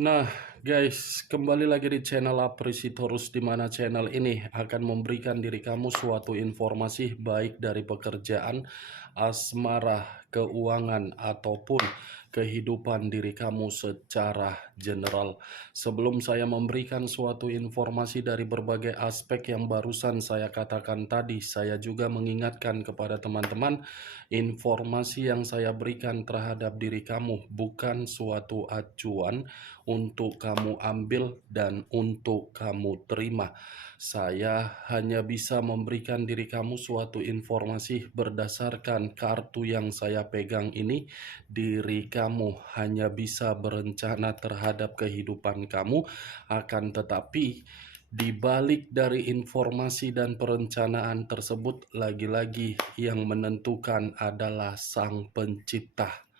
Nah, guys, kembali lagi di channel Apresitorus, di mana channel ini akan memberikan diri kamu suatu informasi baik dari pekerjaan, asmara, keuangan, ataupun kehidupan diri kamu secara general. Sebelum saya memberikan suatu informasi dari berbagai aspek yang barusan saya katakan tadi, saya juga mengingatkan kepada teman-teman, informasi yang saya berikan terhadap diri kamu bukan suatu acuan untuk kamu ambil dan untuk kamu terima. Saya hanya bisa memberikan diri kamu suatu informasi berdasarkan kartu yang saya pegang ini. Diri kamu hanya bisa berencana terhadap kehidupan kamu, akan tetapi di balik dari informasi dan perencanaan tersebut, lagi-lagi yang menentukan adalah Sang Pencipta.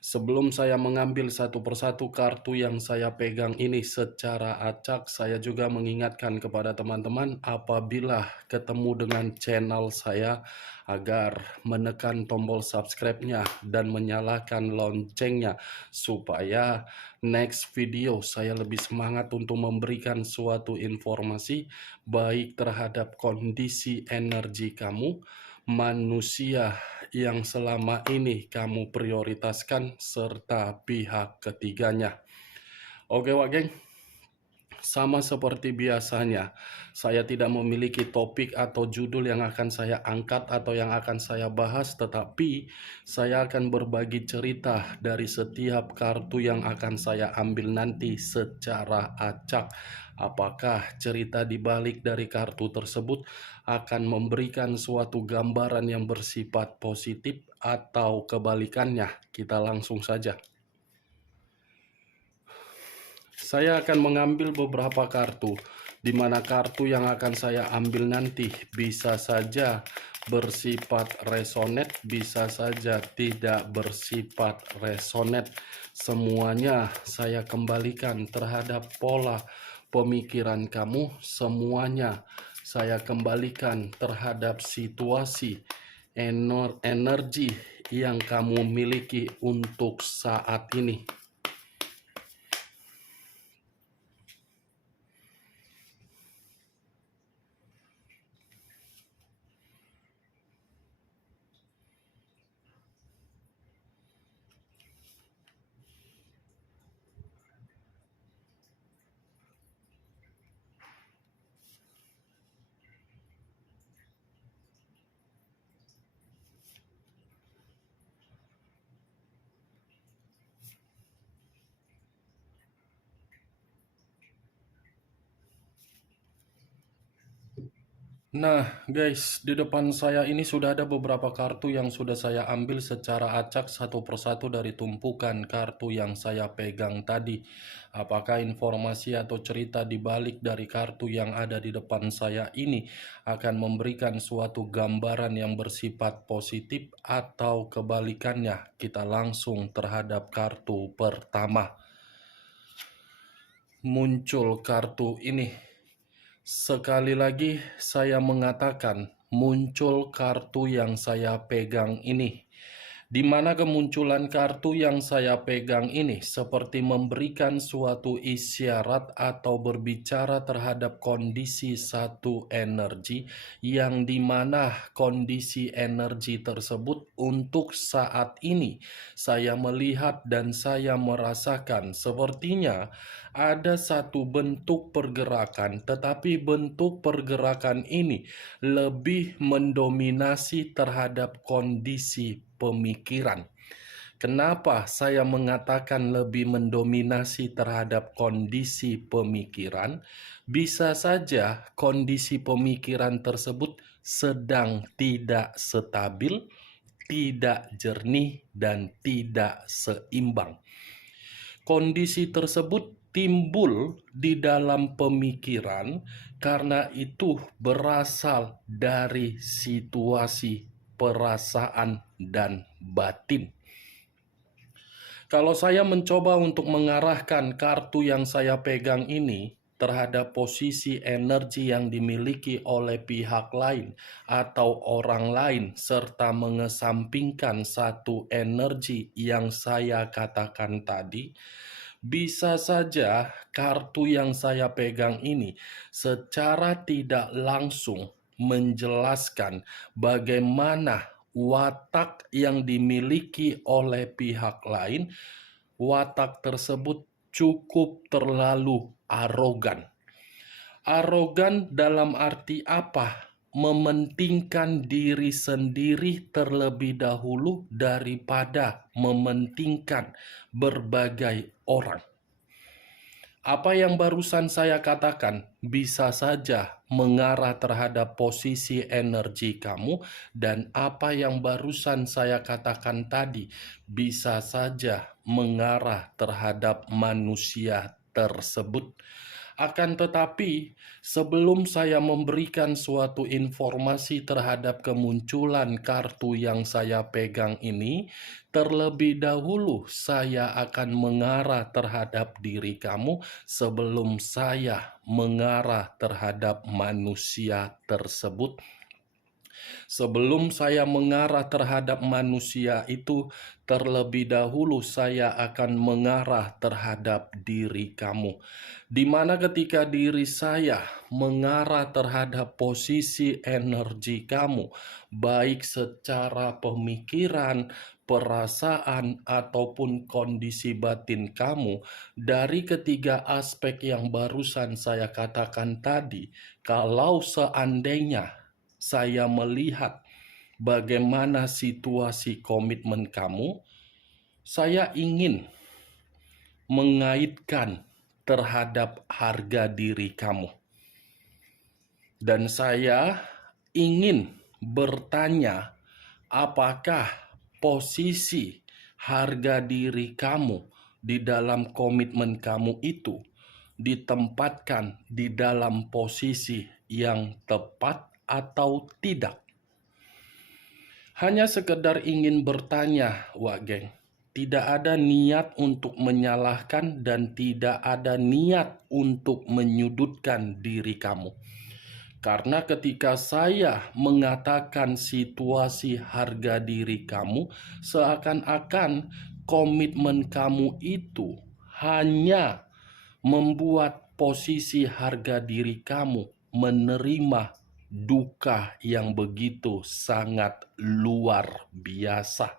Sebelum saya mengambil satu persatu kartu yang saya pegang ini secara acak, saya juga mengingatkan kepada teman-teman apabila ketemu dengan channel saya agar menekan tombol subscribe-nya dan menyalakan loncengnya supaya next video saya lebih semangat untuk memberikan suatu informasi baik terhadap kondisi energi kamu, manusia yang selama ini kamu prioritaskan, serta pihak ketiganya. Oke Wak geng, sama seperti biasanya, saya tidak memiliki topik atau judul yang akan saya angkat atau yang akan saya bahas, tetapi saya akan berbagi cerita dari setiap kartu yang akan saya ambil nanti secara acak. Apakah cerita di balik dari kartu tersebut akan memberikan suatu gambaran yang bersifat positif atau kebalikannya? Kita langsung saja. Saya akan mengambil beberapa kartu, di mana kartu yang akan saya ambil nanti bisa saja bersifat resonate, bisa saja tidak bersifat resonate. Semuanya saya kembalikan terhadap pola pemikiran kamu, semuanya saya kembalikan terhadap situasi energi yang kamu miliki untuk saat ini. Nah guys, di depan saya ini sudah ada beberapa kartu yang sudah saya ambil secara acak satu persatu dari tumpukan kartu yang saya pegang tadi. Apakah informasi atau cerita di balik dari kartu yang ada di depan saya ini akan memberikan suatu gambaran yang bersifat positif atau kebalikannya? Kita langsung terhadap kartu pertama. Muncul kartu ini. Sekali lagi saya mengatakan, muncul kartu yang saya pegang ini. Di mana kemunculan kartu yang saya pegang ini seperti memberikan suatu isyarat atau berbicara terhadap kondisi satu energi, yang dimana kondisi energi tersebut untuk saat ini saya melihat dan saya merasakan sepertinya ada satu bentuk pergerakan, tetapi bentuk pergerakan ini lebih mendominasi terhadap kondisi pemikiran. Kenapa saya mengatakan lebih mendominasi terhadap kondisi pemikiran? Bisa saja kondisi pemikiran tersebut sedang tidak stabil, tidak jernih, dan tidak seimbang. Kondisi tersebut timbul di dalam pemikiran karena itu berasal dari situasi perasaan dan batin. Kalau saya mencoba untuk mengarahkan kartu yang saya pegang ini terhadap posisi energi yang dimiliki oleh pihak lain atau orang lain, serta mengesampingkan satu energi yang saya katakan tadi, Bisa saja kartu yang saya pegang ini secara tidak langsung menjelaskan bagaimana watak yang dimiliki oleh pihak lain. Watak tersebut cukup terlalu arogan. Arogan dalam arti apa? Mementingkan diri sendiri terlebih dahulu daripada mementingkan berbagai orang. Apa yang barusan saya katakan bisa saja mengarah terhadap posisi energi kamu, dan apa yang barusan saya katakan tadi bisa saja mengarah terhadap manusia tersebut. Akan tetapi, sebelum saya memberikan suatu informasi terhadap kemunculan kartu yang saya pegang ini, terlebih dahulu saya akan mengarah terhadap diri kamu sebelum saya mengarah terhadap manusia tersebut. Sebelum saya mengarah terhadap manusia itu, terlebih dahulu saya akan mengarah terhadap diri kamu. Di mana ketika diri saya mengarah terhadap posisi energi kamu, baik secara pemikiran, perasaan, ataupun kondisi batin kamu, dari ketiga aspek yang barusan saya katakan tadi, kalau seandainya saya melihat bagaimana situasi komitmen kamu, saya ingin mengaitkan terhadap harga diri kamu. Dan saya ingin bertanya, apakah posisi harga diri kamu di dalam komitmen kamu itu ditempatkan di dalam posisi yang tepat atau tidak? Hanya sekedar ingin bertanya, Wak Geng. Tidak ada niat untuk menyalahkan dan tidak ada niat untuk menyudutkan diri kamu. Karena ketika saya mengatakan situasi harga diri kamu, seakan-akan komitmen kamu itu hanya membuat posisi harga diri kamu menerima duka yang begitu sangat luar biasa.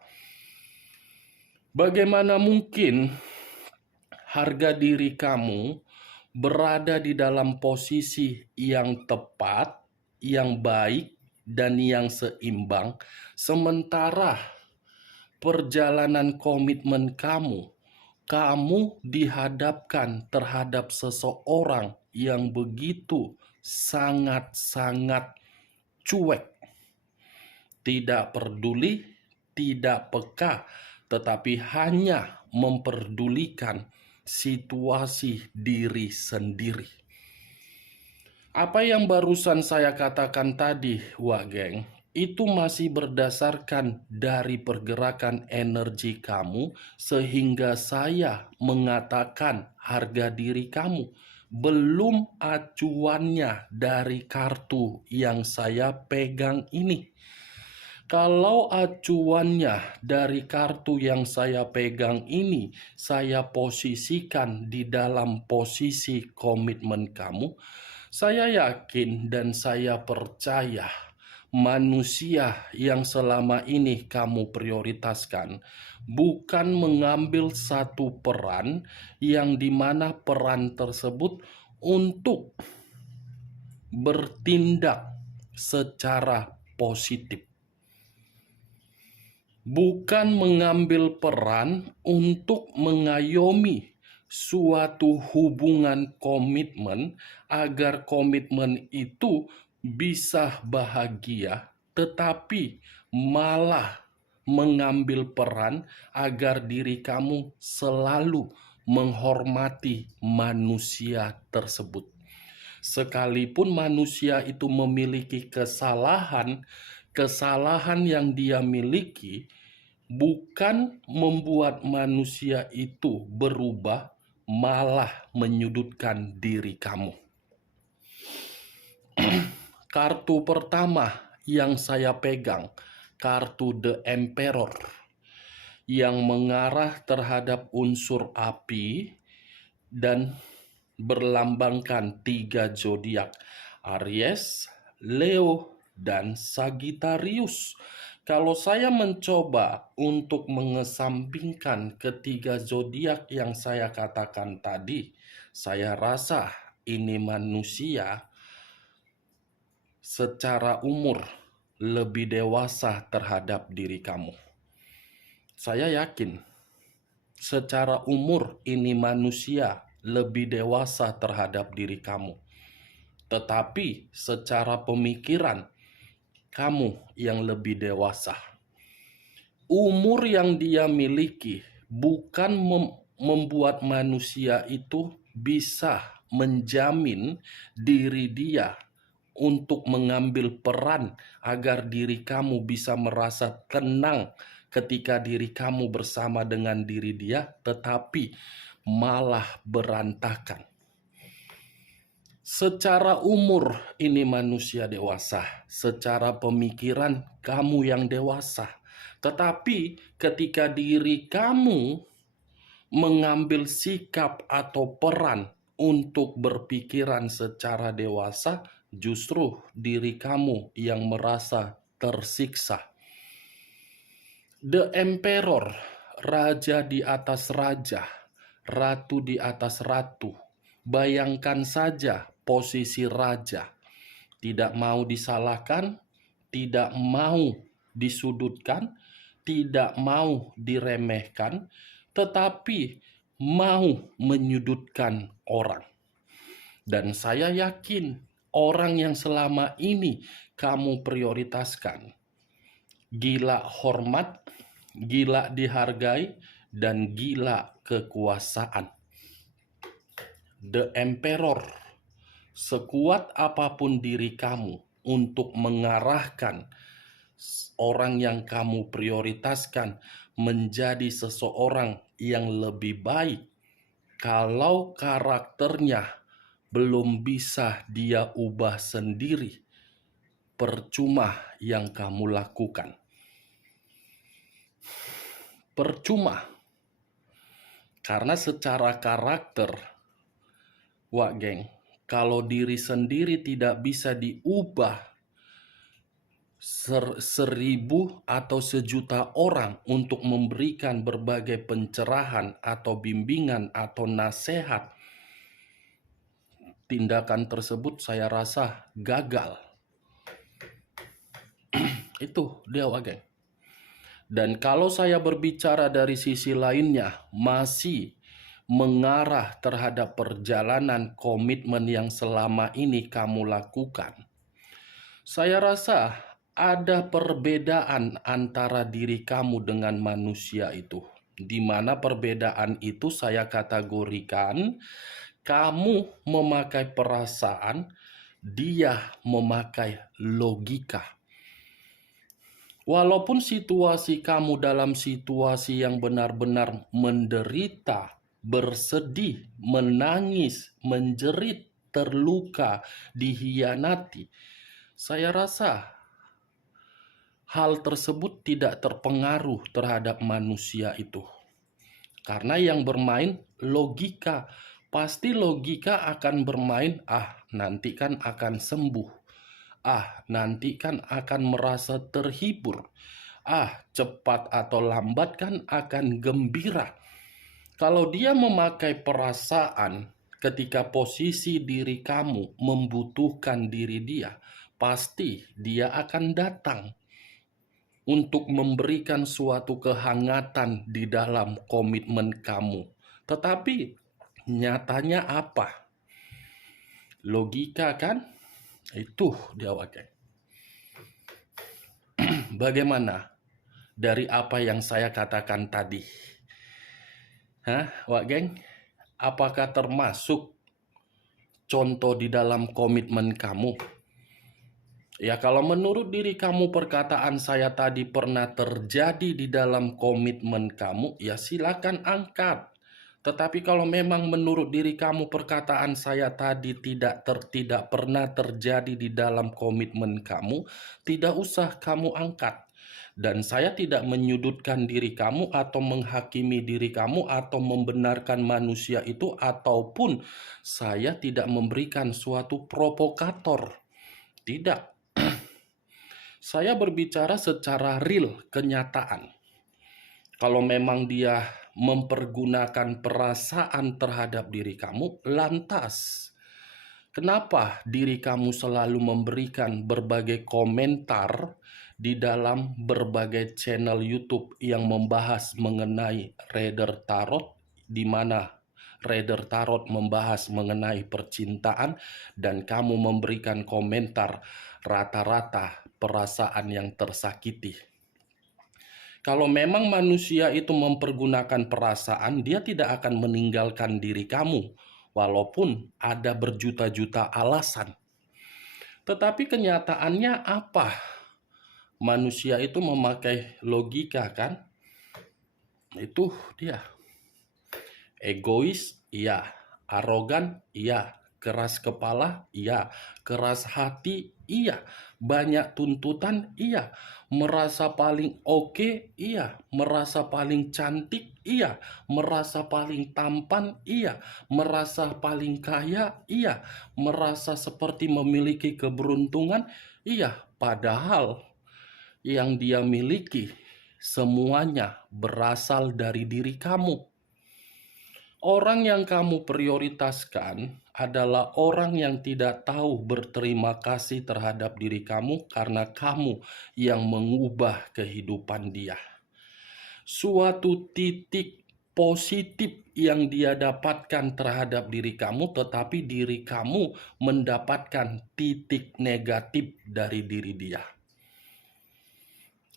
Bagaimana mungkin harga diri kamu berada di dalam posisi yang tepat, yang baik, dan yang seimbang, sementara perjalanan komitmen kamu dihadapkan terhadap seseorang yang begitu sangat-sangat cuek, tidak peduli, tidak peka, tetapi hanya memperdulikan situasi diri sendiri. Apa yang barusan saya katakan tadi, Wak Geng, itu masih berdasarkan dari pergerakan energi kamu, sehingga saya mengatakan harga diri kamu. Belum acuannya dari kartu yang saya pegang ini. Kalau acuannya dari kartu yang saya pegang ini, saya posisikan di dalam posisi komitmen kamu, saya yakin dan saya percaya manusia yang selama ini kamu prioritaskan bukan mengambil satu peran yang dimana peran tersebut untuk bertindak secara positif. Bukan mengambil peran untuk mengayomi suatu hubungan komitmen agar komitmen itu bisa bahagia, tetapi malah mengambil peran agar diri kamu selalu menghormati manusia tersebut. Sekalipun manusia itu memiliki kesalahan yang dia miliki bukan membuat manusia itu berubah, malah menyudutkan diri kamu. Kartu pertama yang saya pegang, kartu The Emperor, yang mengarah terhadap unsur api, dan berlambangkan 3 zodiak, Aries, Leo, dan Sagittarius. Kalau saya mencoba untuk mengesampingkan ketiga zodiak yang saya katakan tadi, saya rasa ini manusia secara umur lebih dewasa terhadap diri kamu. Saya yakin secara umur ini manusia lebih dewasa terhadap diri kamu. Tetapi secara pemikiran, kamu yang lebih dewasa. Umur yang dia miliki bukan membuat manusia itu bisa menjamin diri dia untuk mengambil peran agar diri kamu bisa merasa tenang ketika diri kamu bersama dengan diri dia, tetapi malah berantakan. Secara umur ini manusia dewasa, secara pemikiran kamu yang dewasa. Tetapi ketika diri kamu mengambil sikap atau peran untuk berpikiran secara dewasa, justru diri kamu yang merasa tersiksa. The Emperor, raja di atas raja, ratu di atas ratu. Bayangkan saja posisi raja, tidak mau disalahkan, tidak mau disudutkan, tidak mau diremehkan, tetapi mau menyudutkan orang. Dan saya yakin orang yang selama ini kamu prioritaskan, gila hormat, gila dihargai, dan gila kekuasaan. The Emperor, sekuat apapun diri kamu untuk mengarahkan orang yang kamu prioritaskan menjadi seseorang yang lebih baik, kalau karakternya belum bisa dia ubah sendiri, percuma yang kamu lakukan. Percuma. Karena secara karakter, wah geng, kalau diri sendiri tidak bisa diubah 1000 atau 1.000.000 orang untuk memberikan berbagai pencerahan atau bimbingan atau nasihat, tindakan tersebut saya rasa gagal. Itu dia wah geng. Dan kalau saya berbicara dari sisi lainnya, masih mengarah terhadap perjalanan komitmen yang selama ini kamu lakukan, saya rasa ada perbedaan antara diri kamu dengan manusia itu. Di mana perbedaan itu saya kategorikan, kamu memakai perasaan, dia memakai logika. Walaupun situasi kamu dalam situasi yang benar-benar menderita, bersedih, menangis, menjerit, terluka, dihianati, saya rasa hal tersebut tidak terpengaruh terhadap manusia itu. Karena yang bermain logika, pasti logika akan bermain, nanti kan akan sembuh. Nanti kan akan merasa terhibur. Cepat atau lambat kan akan gembira. Kalau dia memakai perasaan ketika posisi diri kamu membutuhkan diri dia, pasti dia akan datang untuk memberikan suatu kehangatan di dalam komitmen kamu. Tetapi nyatanya apa? Logika kan? Itu dia wakai. Bagaimana dari apa yang saya katakan tadi? Wak geng? Apakah termasuk contoh di dalam komitmen kamu? Ya, kalau menurut diri kamu perkataan saya tadi pernah terjadi di dalam komitmen kamu, ya silakan angkat. Tetapi kalau memang menurut diri kamu perkataan saya tadi tidak pernah terjadi di dalam komitmen kamu, tidak usah kamu angkat. Dan saya tidak menyudutkan diri kamu atau menghakimi diri kamu atau membenarkan manusia itu, ataupun saya tidak memberikan suatu provokator. Tidak. Saya berbicara secara real, kenyataan. Kalau memang dia mempergunakan perasaan terhadap diri kamu, lantas kenapa diri kamu selalu memberikan berbagai komentar di dalam berbagai channel YouTube yang membahas mengenai Reader Tarot, di mana Reader Tarot membahas mengenai percintaan, dan kamu memberikan komentar rata-rata perasaan yang tersakiti? Kalau memang manusia itu mempergunakan perasaan, dia tidak akan meninggalkan diri kamu, walaupun ada berjuta-juta alasan. Tetapi kenyataannya apa? Manusia itu memakai logika, kan? Itu dia. Egois, iya. Arogan, iya. Keras kepala, iya. Keras hati, iya. Banyak tuntutan, iya. Merasa paling oke, iya. Merasa paling cantik, iya. Merasa paling tampan, iya. Merasa paling kaya, iya. Merasa seperti memiliki keberuntungan, iya. Padahal yang dia miliki semuanya berasal dari diri kamu. Orang yang kamu prioritaskan adalah orang yang tidak tahu berterima kasih terhadap diri kamu, karena kamu yang mengubah kehidupan dia. Suatu titik positif yang dia dapatkan terhadap diri kamu, tetapi diri kamu mendapatkan titik negatif dari diri dia.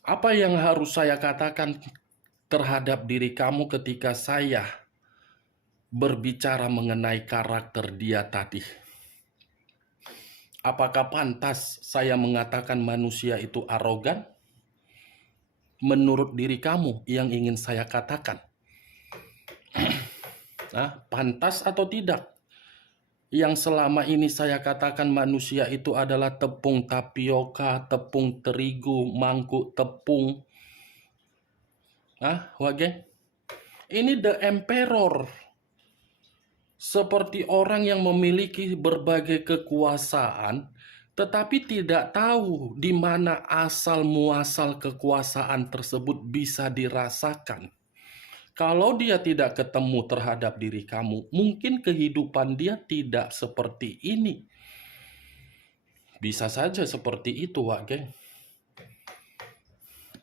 Apa yang harus saya katakan terhadap diri kamu ketika saya berbicara mengenai karakter dia tadi? Apakah pantas saya mengatakan manusia itu arogan? Menurut diri kamu yang ingin saya katakan, pantas atau tidak? Yang selama ini saya katakan manusia itu adalah tepung tapioka, tepung terigu, mangkuk tepung. Wage? Ini the emperor. Seperti orang yang memiliki berbagai kekuasaan, tetapi tidak tahu di mana asal muasal kekuasaan tersebut bisa dirasakan. Kalau dia tidak ketemu terhadap diri kamu, mungkin kehidupan dia tidak seperti ini. Bisa saja seperti itu, Wak Geng.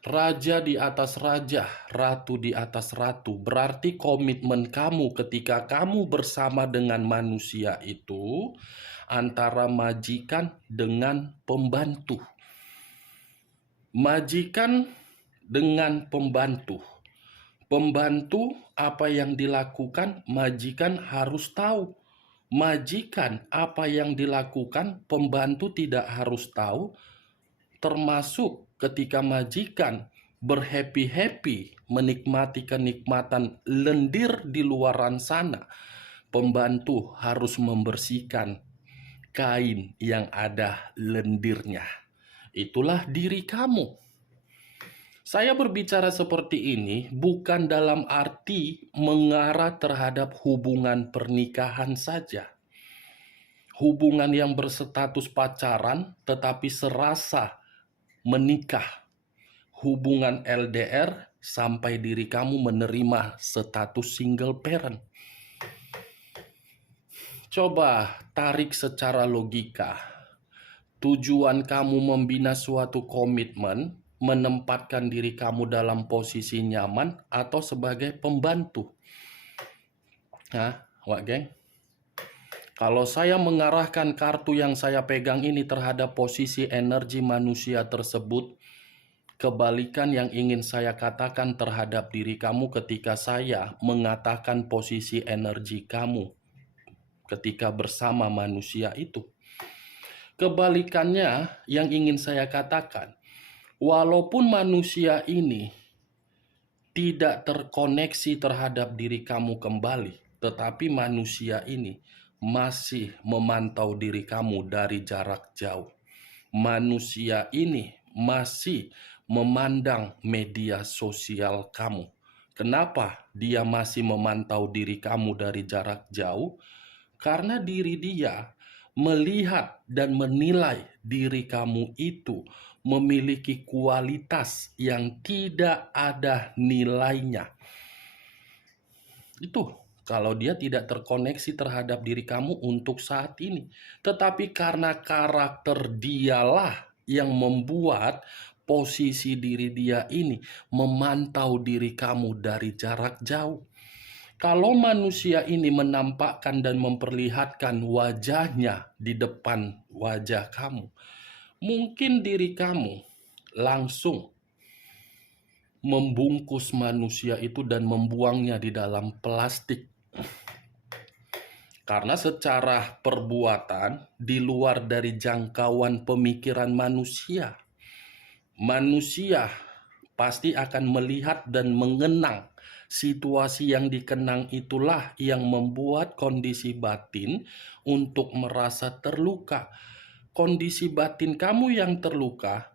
Raja di atas raja, ratu di atas ratu. Berarti komitmen kamu ketika kamu bersama dengan manusia itu antara majikan dengan pembantu. Majikan dengan pembantu. Pembantu apa yang dilakukan, majikan harus tahu. Majikan apa yang dilakukan, pembantu tidak harus tahu. Termasuk ketika majikan berhappy-happy menikmati kenikmatan lendir di luaran sana, pembantu harus membersihkan kain yang ada lendirnya. Itulah diri kamu. Saya berbicara seperti ini bukan dalam arti mengarah terhadap hubungan pernikahan saja. Hubungan yang berstatus pacaran tetapi serasa menikah, hubungan LDR sampai diri kamu menerima status single parent. Coba tarik secara logika. Tujuan kamu membina suatu komitmen, menempatkan diri kamu dalam posisi nyaman atau sebagai pembantu? Wak Geng? Kalau saya mengarahkan kartu yang saya pegang ini terhadap posisi energi manusia tersebut, kebalikan yang ingin saya katakan terhadap diri kamu ketika saya mengatakan posisi energi kamu ketika bersama manusia itu. Kebalikannya yang ingin saya katakan, walaupun manusia ini tidak terkoneksi terhadap diri kamu kembali, tetapi manusia ini masih memantau diri kamu dari jarak jauh. Manusia ini masih memandang media sosial kamu. Kenapa dia masih memantau diri kamu dari jarak jauh? Karena diri dia melihat dan menilai diri kamu itu memiliki kualitas yang tidak ada nilainya. Itu kalau dia tidak terkoneksi terhadap diri kamu untuk saat ini. Tetapi karena karakter dialah yang membuat posisi diri dia ini memantau diri kamu dari jarak jauh. Kalau manusia ini menampakkan dan memperlihatkan wajahnya di depan wajah kamu, mungkin diri kamu langsung membungkus manusia itu dan membuangnya di dalam plastik. Karena secara perbuatan di luar dari jangkauan pemikiran manusia, manusia pasti akan melihat dan mengenang situasi yang dikenang itulah yang membuat kondisi batin untuk merasa terluka. Kondisi batin kamu yang terluka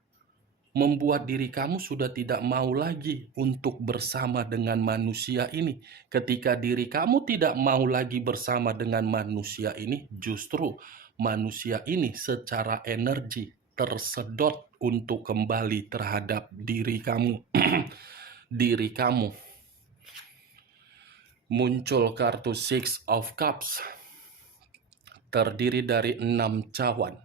membuat diri kamu sudah tidak mau lagi untuk bersama dengan manusia ini. Ketika diri kamu tidak mau lagi bersama dengan manusia ini, justru manusia ini secara energi tersedot untuk kembali terhadap diri kamu. Diri kamu. Muncul kartu Six of Cups, terdiri dari 6 cawan.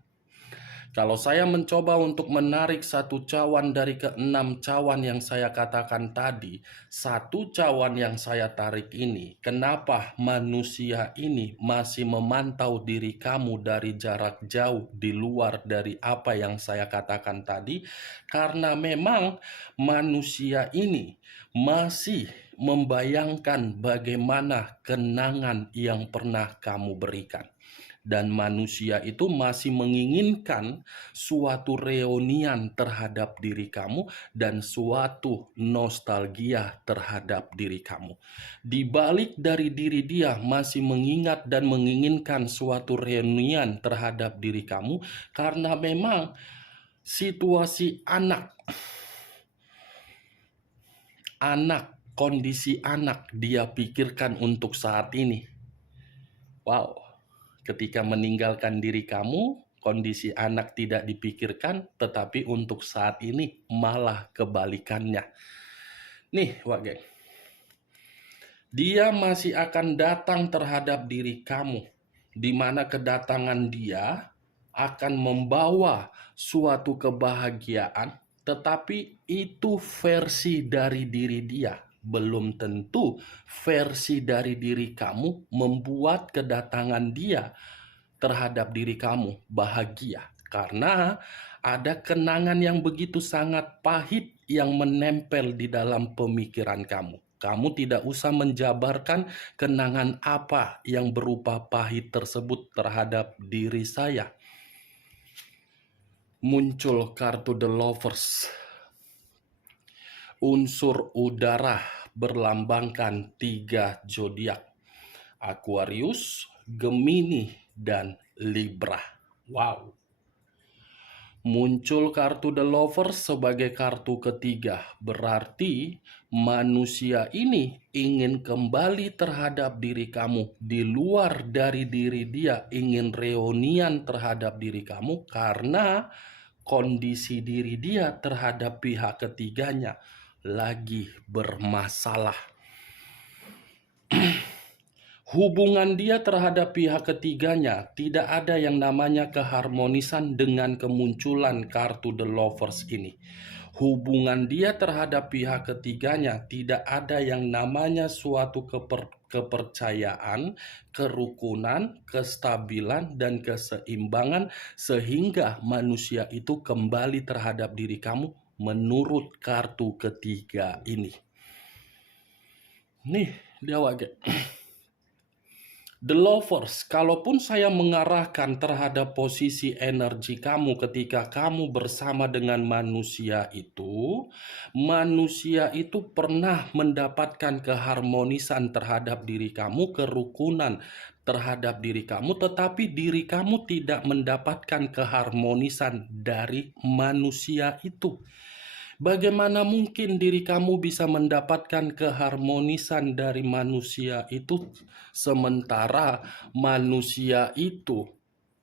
Kalau saya mencoba untuk menarik satu cawan dari ke-6 cawan yang saya katakan tadi, satu cawan yang saya tarik ini, kenapa manusia ini masih memantau diri kamu dari jarak jauh di luar dari apa yang saya katakan tadi? Karena memang manusia ini masih membayangkan bagaimana kenangan yang pernah kamu berikan. Dan manusia itu masih menginginkan suatu reunian terhadap diri kamu dan suatu nostalgia terhadap diri kamu. Di balik dari diri dia masih mengingat dan menginginkan suatu reunian terhadap diri kamu karena memang situasi kondisi anak dia pikirkan untuk saat ini. Wow. Ketika meninggalkan diri kamu, kondisi anak tidak dipikirkan, tetapi untuk saat ini malah kebalikannya. Nih, Wak, dia masih akan datang terhadap diri kamu, di mana kedatangan dia akan membawa suatu kebahagiaan, tetapi itu versi dari diri dia. Belum tentu versi dari diri kamu membuat kedatangan dia terhadap diri kamu bahagia. Karena ada kenangan yang begitu sangat pahit yang menempel di dalam pemikiran kamu. Kamu tidak usah menjabarkan kenangan apa yang berupa pahit tersebut terhadap diri saya. Muncul kartu The Lovers. Unsur udara berlambangkan 3 zodiak: Aquarius, Gemini, dan Libra. Wow. Muncul kartu The Lovers sebagai kartu ketiga. Berarti manusia ini ingin kembali terhadap diri kamu. Di luar dari diri dia ingin reunian terhadap diri kamu karena kondisi diri dia terhadap pihak ketiganya lagi bermasalah. Hubungan dia terhadap pihak ketiganya tidak ada yang namanya keharmonisan dengan kemunculan kartu The Lovers ini. Hubungan dia terhadap pihak ketiganya tidak ada yang namanya suatu kepercayaan, kerukunan, kestabilan, dan keseimbangan sehingga manusia itu kembali terhadap diri kamu menurut kartu ketiga ini. Nih, dia wage. The Lovers, kalaupun saya mengarahkan terhadap posisi energi kamu ketika kamu bersama dengan manusia itu pernah mendapatkan keharmonisan terhadap diri kamu, kerukunan terhadap diri kamu, tetapi diri kamu tidak mendapatkan keharmonisan dari manusia itu. Bagaimana mungkin diri kamu bisa mendapatkan keharmonisan dari manusia itu, sementara manusia itu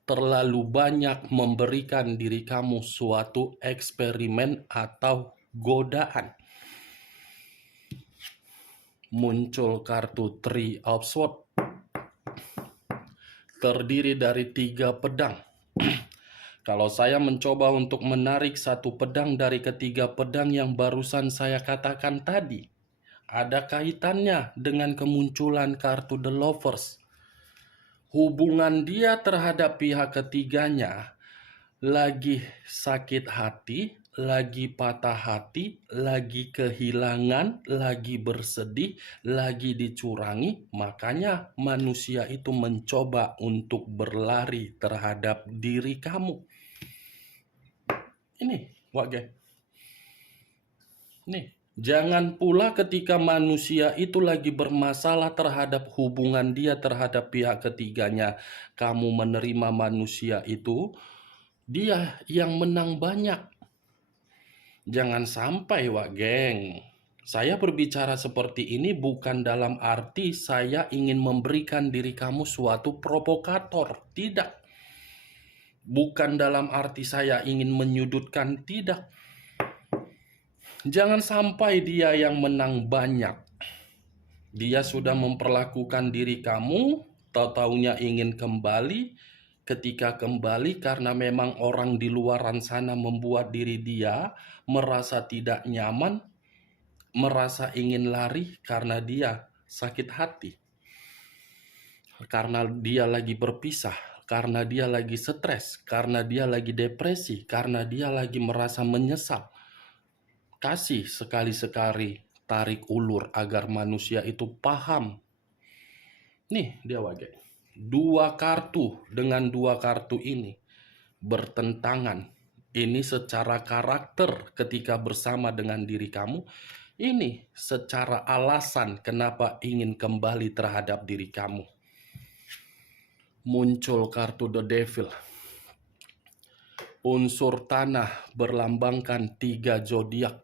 terlalu banyak memberikan diri kamu suatu eksperimen atau godaan? Muncul kartu Three of Swords, terdiri dari 3 pedang. Kalau saya mencoba untuk menarik satu pedang dari ketiga pedang yang barusan saya katakan tadi, ada kaitannya dengan kemunculan kartu The Lovers. Hubungan dia terhadap pihak ketiganya lagi sakit hati, lagi patah hati, lagi kehilangan, lagi bersedih, lagi dicurangi. Makanya manusia itu mencoba untuk berlari terhadap diri kamu. Ini, Wage. Nih, jangan pula ketika manusia itu lagi bermasalah terhadap hubungan dia terhadap pihak ketiganya, kamu menerima manusia itu, dia yang menang banyak. Jangan sampai, Wak Geng. Saya berbicara seperti ini bukan dalam arti saya ingin memberikan diri kamu suatu provokator. Tidak. Bukan dalam arti saya ingin menyudutkan. Tidak. Jangan sampai dia yang menang banyak. Dia sudah memperlakukan diri kamu, tahu-taunya ingin kembali. Ketika kembali karena memang orang di luaran sana membuat diri dia merasa tidak nyaman, merasa ingin lari karena dia sakit hati, karena dia lagi berpisah, karena dia lagi stres, karena dia lagi depresi, karena dia lagi merasa menyesal. Kasih sekali-sekali tarik ulur agar manusia itu paham. Nih dia Wage. 2 kartu dengan 2 kartu ini bertentangan. Ini secara karakter ketika bersama dengan diri kamu. Ini secara alasan kenapa ingin kembali terhadap diri kamu. Muncul kartu The Devil. Unsur tanah berlambangkan 3 zodiak.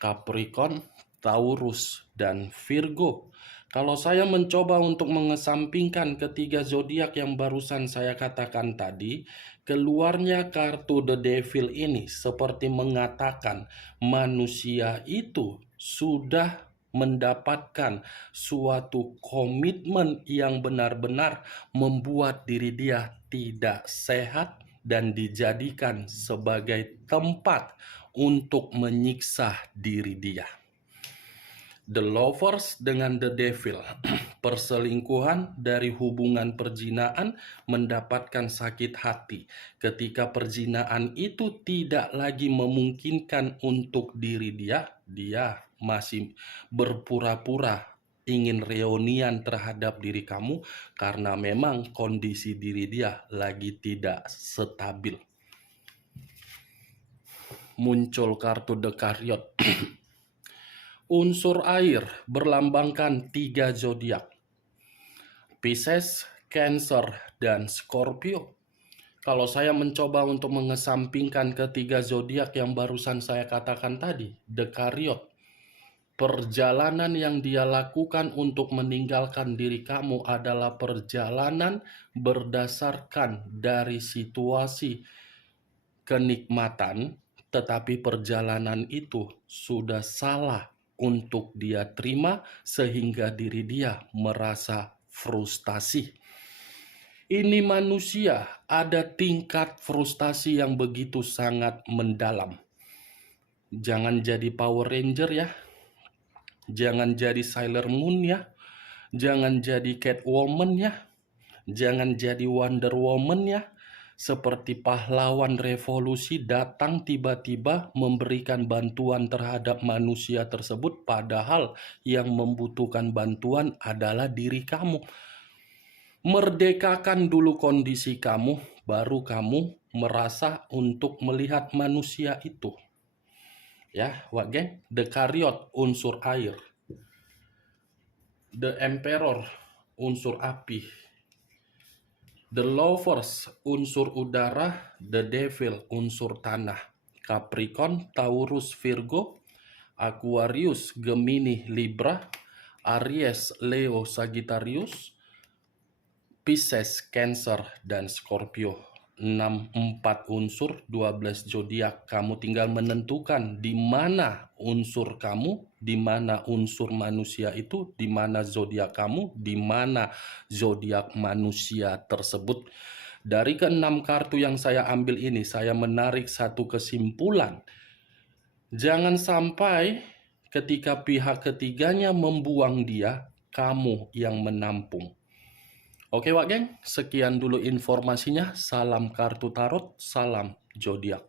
Capricorn, Taurus, dan Virgo. Kalau saya mencoba untuk mengesampingkan ketiga zodiak yang barusan saya katakan tadi, keluarnya kartu The Devil ini seperti mengatakan manusia itu sudah mendapatkan suatu komitmen yang benar-benar membuat diri dia tidak sehat dan dijadikan sebagai tempat untuk menyiksa diri dia. The Lovers dengan The Devil. Perselingkuhan dari hubungan perzinaan mendapatkan sakit hati ketika perzinaan itu tidak lagi memungkinkan untuk diri dia. Dia masih berpura-pura ingin reunian terhadap diri kamu karena memang kondisi diri dia lagi tidak stabil. Muncul kartu The Chariot. Unsur air berlambangkan 3 zodiak. Pisces, Cancer, dan Scorpio. Kalau saya mencoba untuk mengesampingkan ketiga zodiak yang barusan saya katakan tadi, The Chariot, perjalanan yang dia lakukan untuk meninggalkan diri kamu adalah perjalanan berdasarkan dari situasi kenikmatan, tetapi perjalanan itu sudah salah untuk dia terima sehingga diri dia merasa frustasi. Ini manusia ada tingkat frustasi yang begitu sangat mendalam. Jangan jadi Power Ranger ya. Jangan jadi Sailor Moon ya. Jangan jadi Catwoman ya. Jangan jadi Wonder Woman ya. Seperti pahlawan revolusi datang tiba-tiba memberikan bantuan terhadap manusia tersebut, padahal yang membutuhkan bantuan adalah diri kamu. Merdekakan dulu kondisi kamu, baru kamu merasa untuk melihat manusia itu. Ya, Wak Geng, The Chariot unsur air, The Emperor unsur api, The Lovers unsur udara, The Devil unsur tanah. Capricorn, Taurus, Virgo, Aquarius, Gemini, Libra, Aries, Leo, Sagittarius, Pisces, Cancer, dan Scorpio. 4 unsur, 12 zodiak. Kamu tinggal menentukan di mana unsur kamu, di mana unsur manusia itu, di mana zodiak kamu, di mana zodiak manusia tersebut. Dari ke-6 kartu yang saya ambil ini, saya menarik satu kesimpulan. Jangan sampai ketika pihak ketiganya membuang dia, kamu yang menampung. Oke Wak Geng, sekian dulu informasinya. Salam kartu tarot, salam zodiak.